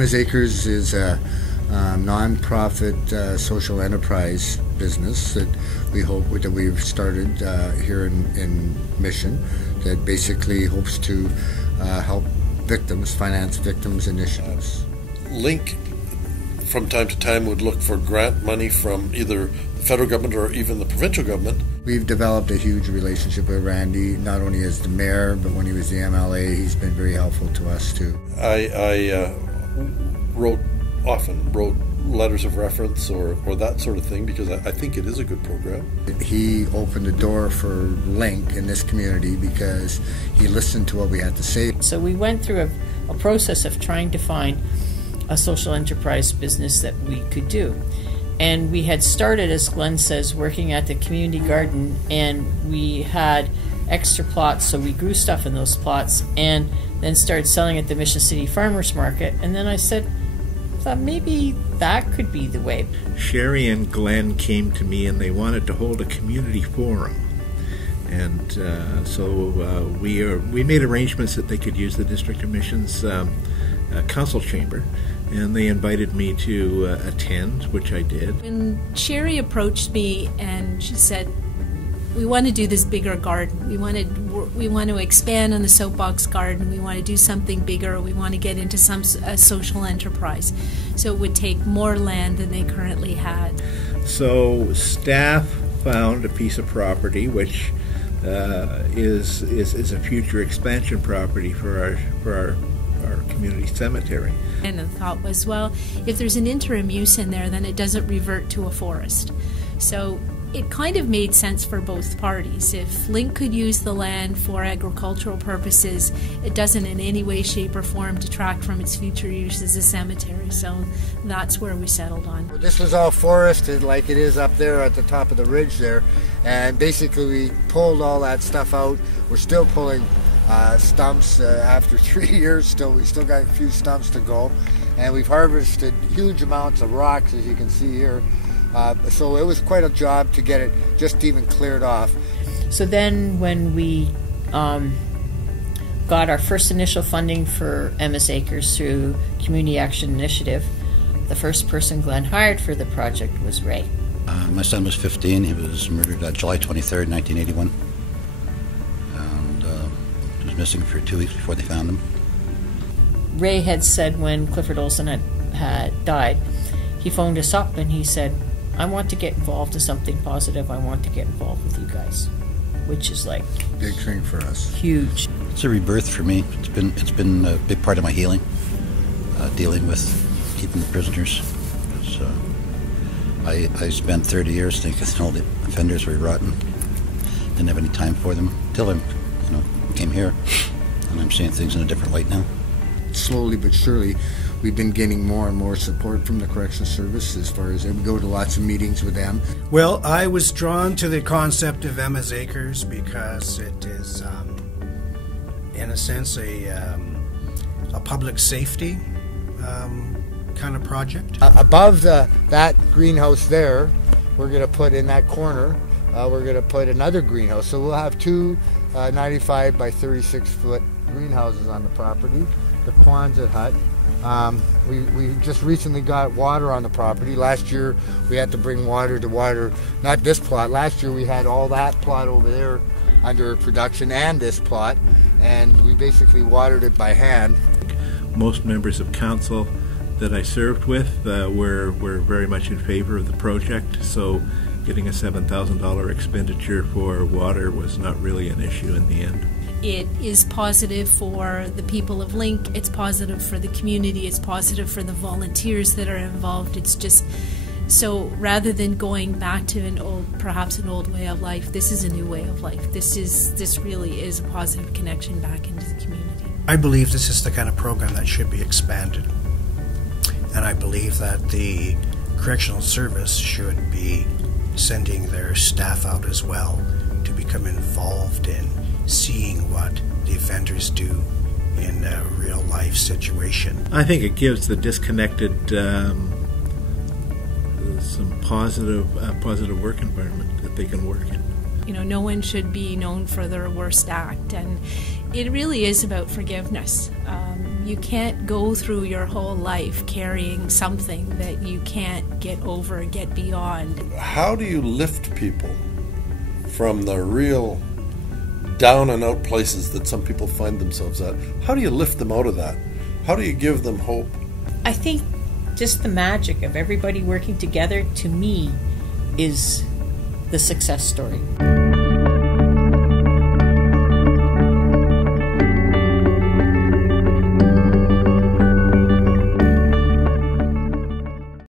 Emma's Acres is a non-profit social enterprise business that we've started here in Mission, that basically hopes to help victims, finance victims initiatives. L.I.N.C from time to time would look for grant money from either the federal government or even the provincial government. We've developed a huge relationship with Randy, not only as the mayor, but when he was the MLA, he's been very helpful to us too. I often wrote letters of reference or that sort of thing, because I think it is a good program. He opened the door for L.I.N.C in this community because he listened to what we had to say. So we went through a process of trying to find a social enterprise business that we could do. And we had started, as Glenn says, working at the community garden, and we had extra plots, so we grew stuff in those plots and then started selling at the Mission City Farmers Market. And then I thought maybe that could be the way. Sherry and Glenn came to me and they wanted to hold a community forum. And so we made arrangements that they could use the District of Mission's council chamber, and they invited me to attend, which I did. When Sherry approached me and she said, we want to do this bigger garden. We want to expand on the soapbox garden. We want to do something bigger. We want to get into some social enterprise. So it would take more land than they currently had. So staff found a piece of property which is a future expansion property for our community cemetery. And the thought was, well, if there's an interim use in there, then it doesn't revert to a forest. So it kind of made sense for both parties. If L.I.N.C could use the land for agricultural purposes, it doesn't in any way, shape, or form detract from its future use as a cemetery. So that's where we settled on. This was all forested like it is up there at the top of the ridge there, and basically we pulled all that stuff out. We're still pulling stumps after 3 years. We still got a few stumps to go, and we've harvested huge amounts of rocks, as you can see here. So it was quite a job to get it just even cleared off. So then when we got our first initial funding for Emma's Acres through Community Action Initiative, the first person Glenn hired for the project was Ray. My son was 15. He was murdered July 23rd, 1981. And he was missing for 2 weeks before they found him. Ray had said when Clifford Olson had died, he phoned us up and he said, I want to get involved in something positive. I want to get involved with you guys, which is like big thing for us. Huge. It's a rebirth for me. It's been a big part of my healing, dealing with keeping the prisoners. I spent 30 years thinking all the offenders were rotten. Didn't have any time for them till I, came here, and I'm seeing things in a different light now. Slowly but surely, we've been getting more and more support from the Corrections Service as far as we go to lots of meetings with them. Well, I was drawn to the concept of Emma's Acres because it is, in a sense, a public safety kind of project. Above that greenhouse there, we're going to put in that corner, we're going to put another greenhouse. So we'll have two 95 by 36 foot greenhouses on the property. The Quonset hut. We just recently got water on the property. Last year we had to bring water to water, not this plot. Last year we had all that plot over there under production and this plot, and we basically watered it by hand. Most members of council that I served with were very much in favor of the project, so getting a $7,000 expenditure for water was not really an issue in the end. It is positive for the people of L.I.N.C, it's positive for the community, it's positive for the volunteers that are involved. It's just, so rather than going back to perhaps an old way of life, this is a new way of life. This really is a positive connection back into the community. I believe this is the kind of program that should be expanded. And I believe that the Correctional Service should be sending their staff out as well to become involved in seeing what the offenders do in a real life situation. I think it gives the disconnected some positive work environment that they can work in. You know, no one should be known for their worst act, and it really is about forgiveness. You can't go through your whole life carrying something that you can't get over, get beyond. How do you lift people from the real down and out places that some people find themselves at? How do you lift them out of that? How do you give them hope? I think just the magic of everybody working together, to me, is the success story.